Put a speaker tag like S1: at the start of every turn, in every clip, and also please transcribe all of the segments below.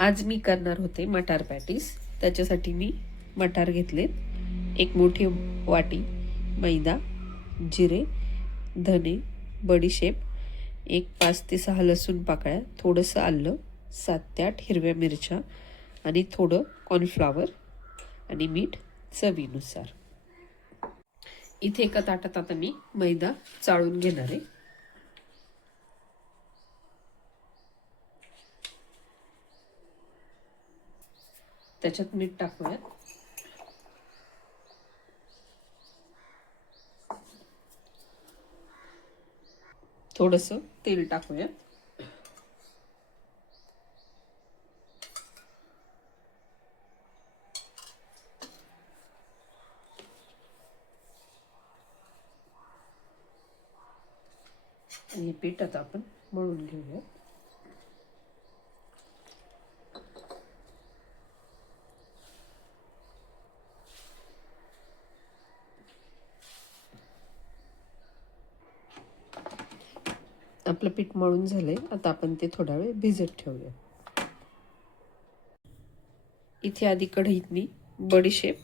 S1: आज मी करणार होते मटार पॅटीस. त्याच्यासाठी मी मटार घेतलेत. एक मोठी वाटी मैदा जिरे धने बडीशेप एक पाच ते सहा लसूण पाकळ्या थोडंसं आलं सात ते आठ हिरव्या मिरच्या आणि थोडं कॉर्नफ्लावर आणि मीठ चवीनुसार. इथे एका ताटात आता मी मैदा चाळून घेणार आहे. त्याच्यात मीठ टाकूयात. थोडस तेल टाकूयात. आणि हे पीठ आता आपण मळून घेऊया आपलं पीठ मळून झालंय. आता आपण ते थोडा वेळ भिजत ठेवूया. इथे आधी कढईत मी बडीशेप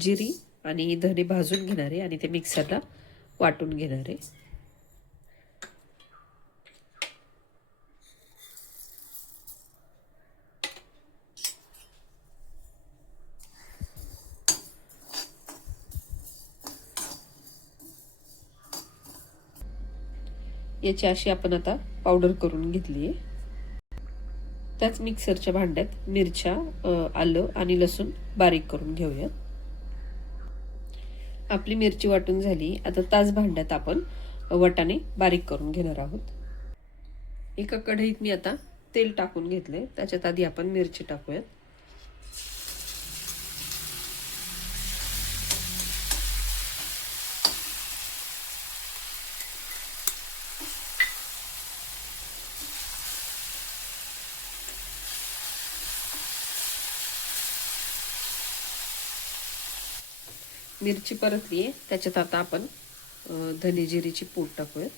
S1: जिरी आणि धने भाजून घेणार आहे आणि ते मिक्सरला वाटून घेणार. आहे याची अशी आपण आता पावडर करून घेतली आहे त्याच मिक्सरच्या भांड्यात मिरच्या आलं आणि लसूण बारीक करून घेऊया. आपली मिरची वाटून झाली. आता त्याच भांड्यात आपण वटाणे बारीक करून घेणार आहोत. एका कढईत मी आता तेल टाकून घेतले त्याच्यात आधी आपण मिरची टाकूयात. मिरची परतली आहे त्याच्यात आता आपण धने जिरीची पूड टाकूयात.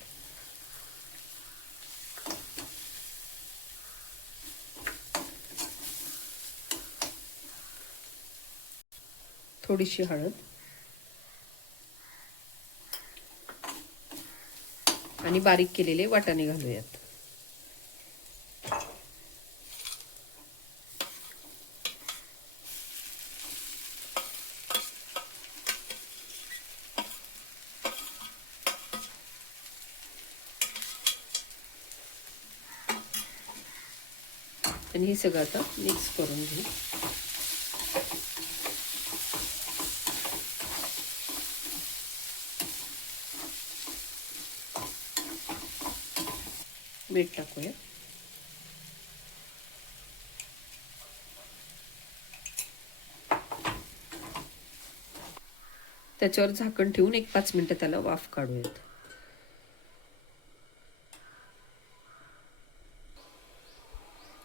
S1: थोडीशी हळद. आणि बारीक केलेले वाटाणे घालूयात. आणि हे सगळं आता मिक्स करून घेऊ. मीठ टाकूया. त्याच्यावर झाकण ठेवून एक पाच मिनटं त्याला वाफ काढूयात.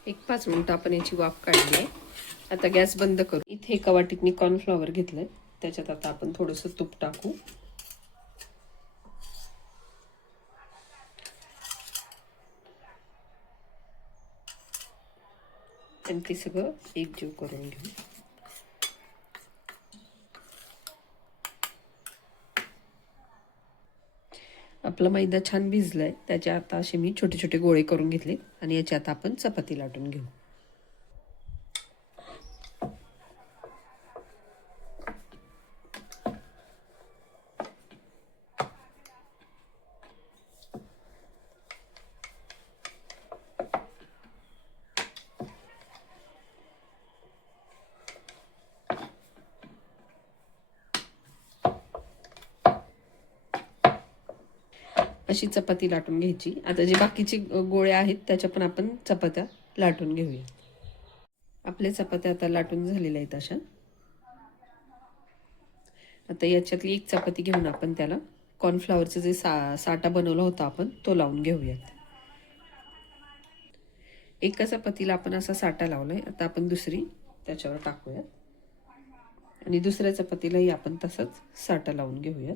S1: एक पाच मिनिट आपण याची वाफ काढली आहे. आता गॅस बंद करू. इथे एका वाटीत मी कॉर्नफ्लॉवर घेतलंय. त्याच्यात आता आपण थोडंसं तूप टाकू. आणि ते सगळं एकजीव करून घेऊ. आपला मैदा छान भिजलाय त्याचे आता असे मी छोटे छोटे गोळे करून घेतले आणि याच्या आता आपण चपाती लाटून घेऊ. अशी चपाती लाटून घ्यायची. आता जे बाकीचे गोळ्या आहेत त्याच्या पण आपण चपात्या लाटून घेऊया. आपल्या चपात्या आता लाटून झालेल्या आहेत अशा. आता याच्यातली एक चपाती घेऊन आपण त्याला कॉर्नफ्लॉवरचं जे सा साठा बनवला होता आपण तो लावून घेऊयात. एका चपातीला आपण असा साठा लावलाय. आता आपण दुसरी त्याच्यावर टाकूयात. आणि दुसऱ्या चपातीलाही आपण तसंच साठा लावून घेऊयात.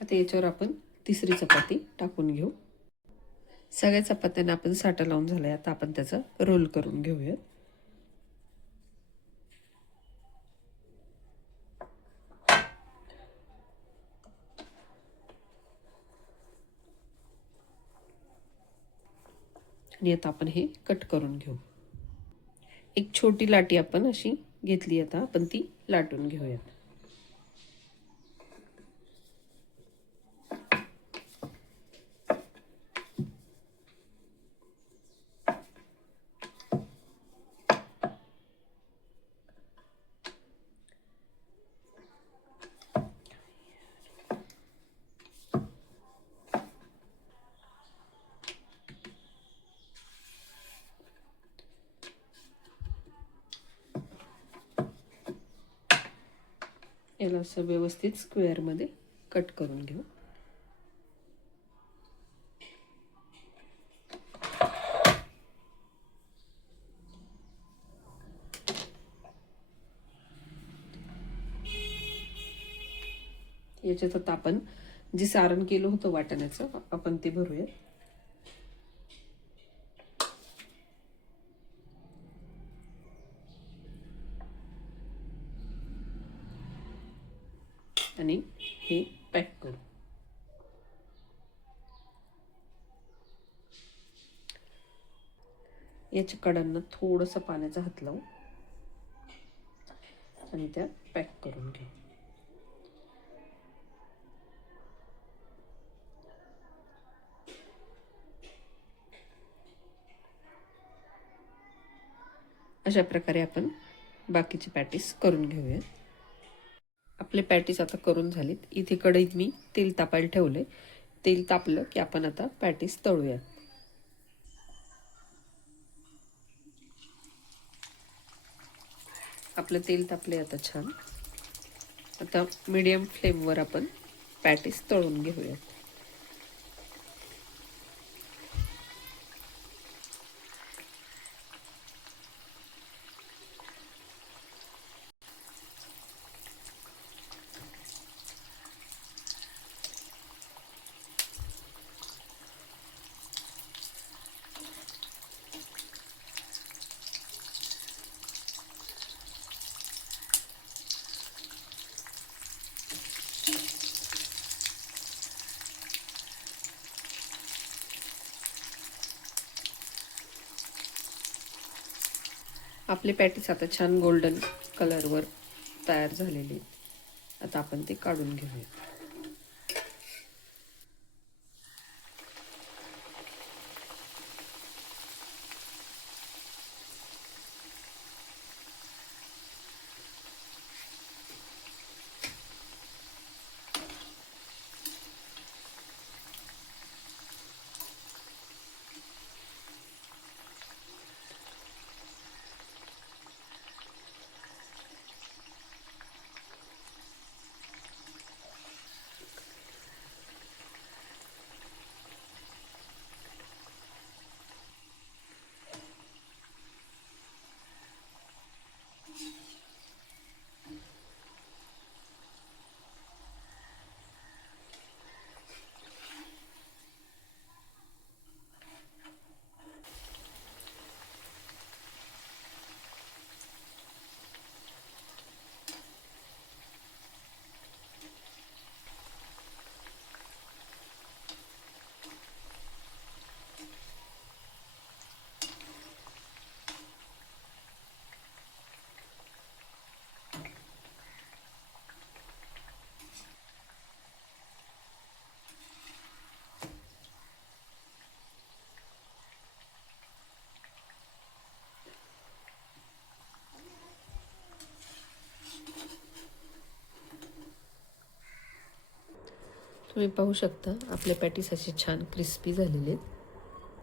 S1: आता याच्यावर आपण तिसरी चपाती टाकून घेऊ. सगळ्या चपात्यांना आपण साठा लावून झालाय. आता आपण त्याचा रोल करून घेऊयात. आणि आता आपण हे कट करून घेऊ. एक छोटी लाटी आपण अशी घेतली आता. आपण ती लाटून घेऊयात. याला असं व्यवस्थित स्क्वेअरमध्ये कट करून घेऊ. याच्यात आता आपण जे सारण केलं होतं वाटण्याचं आपण ते भरूया आणि हे पॅक करू. याच्या कडांना थोडंसं पाण्याचा हात लावू. आणि त्या पॅक करून घेऊ. अशा प्रकारे आपण बाकीचे पॅटीस करून घेऊया. आपले पॅटीस आता करून झालीत. इथे कढईत मी तेल तापायला ठेवले तेल तापलं की आपण आता पॅटीस तळूया आपलं तेल तापले आता छान. आता मीडियम फ्लेमवर आपण पॅटीस तळून घेऊयात. आपले पॅटीस आता छान गोल्डन कलरवर तयार झालेले आहेत. आता आपण ते काढून घेऊया तुम्ही पाहू शकता आपले पॅटीस असे छान क्रिस्पी झालेले आहेत.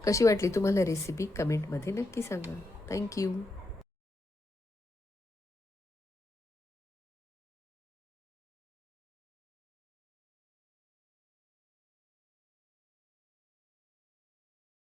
S1: कशी वाटली तुम्हाला रेसिपी कमेंटमध्ये नक्की सांगा. थँक्यू